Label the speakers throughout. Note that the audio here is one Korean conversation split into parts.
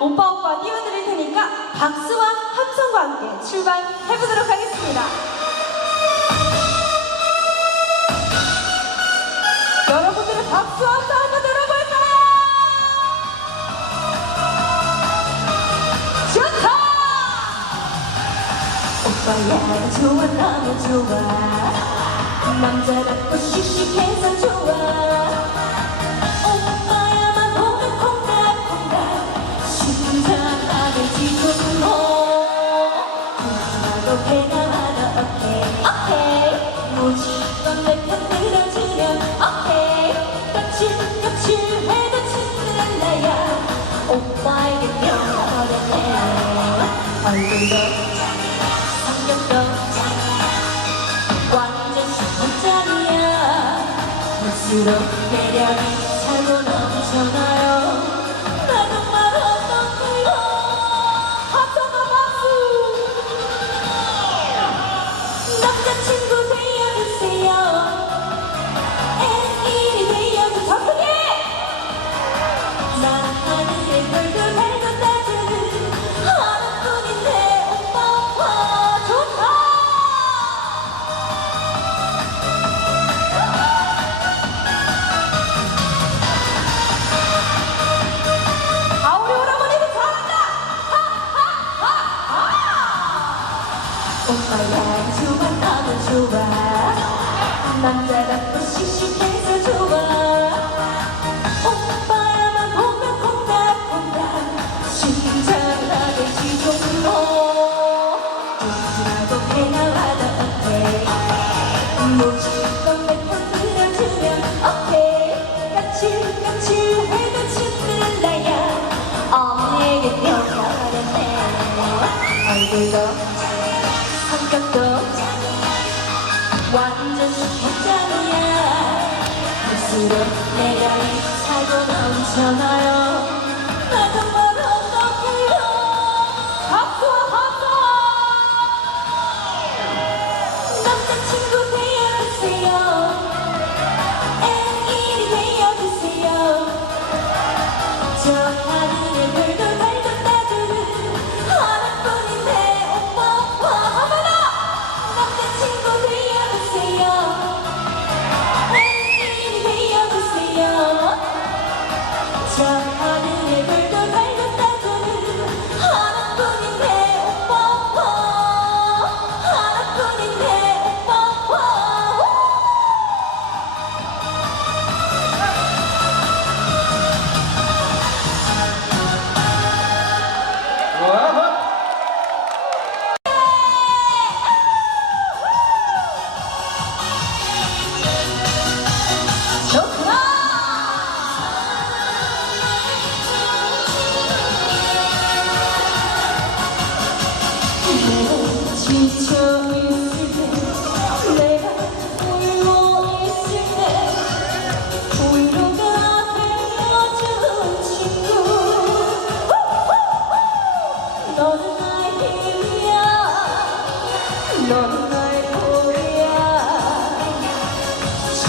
Speaker 1: 오빠 오빠 띄워드릴 테니까 박수와 합성과 함께 출발해보도록 하겠습니다. 여러분들의 박수와 함성 한번 들어볼까요? 좋다! 오빠야 좋아 너무 좋아 남자답고 씩씩해서 좋아 수록 매력이 살고 넘쳐나요. way.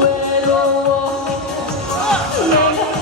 Speaker 1: 외로워. 내가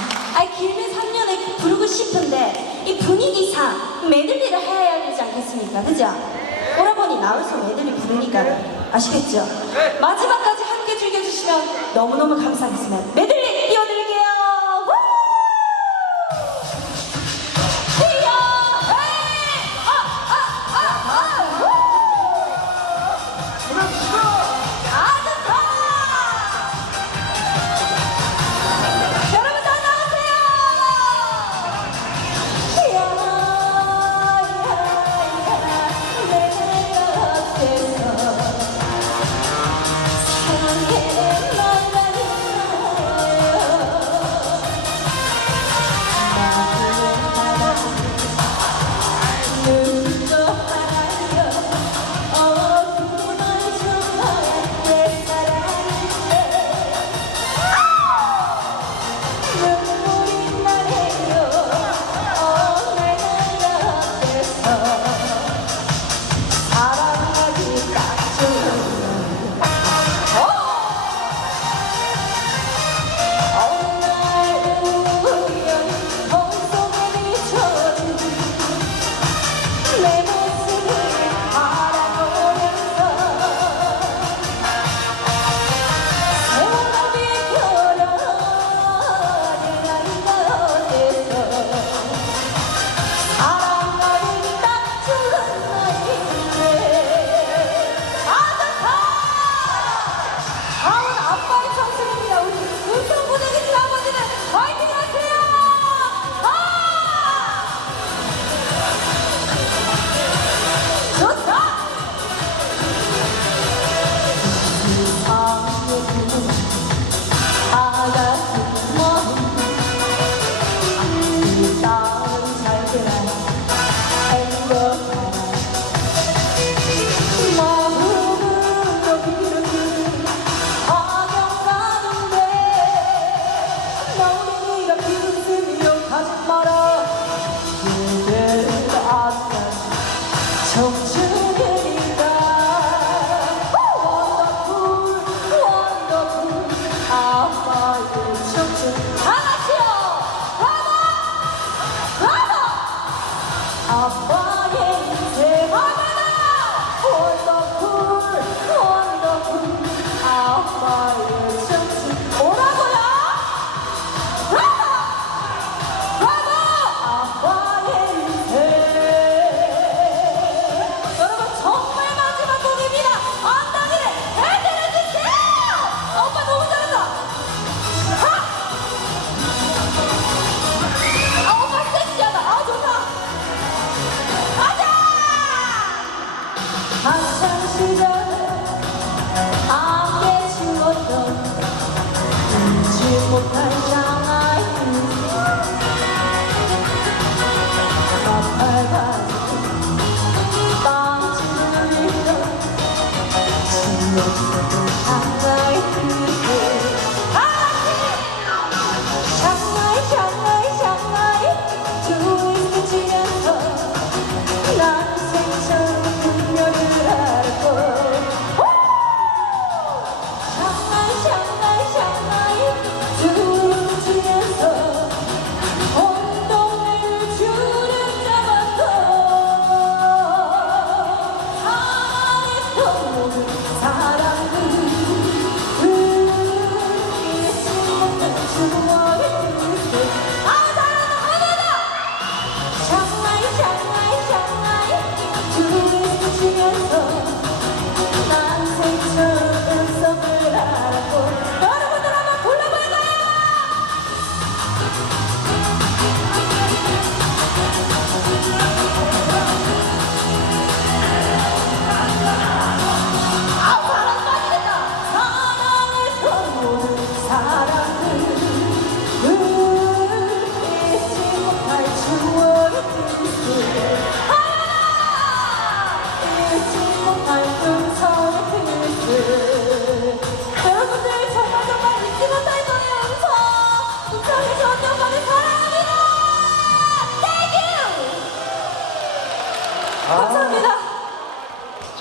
Speaker 1: 메들리를 해야 되지 않겠습니까? 그죠? 오라버니 나와서 메들리 부르니까 아시겠죠? 네. 마지막까지 함께 즐겨주시면 너무너무 감사하겠습니다. 메들리 띄워드릴게요.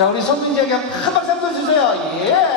Speaker 1: 자,
Speaker 2: 우리 손민재 양 한 박수 한번 주세요. 예.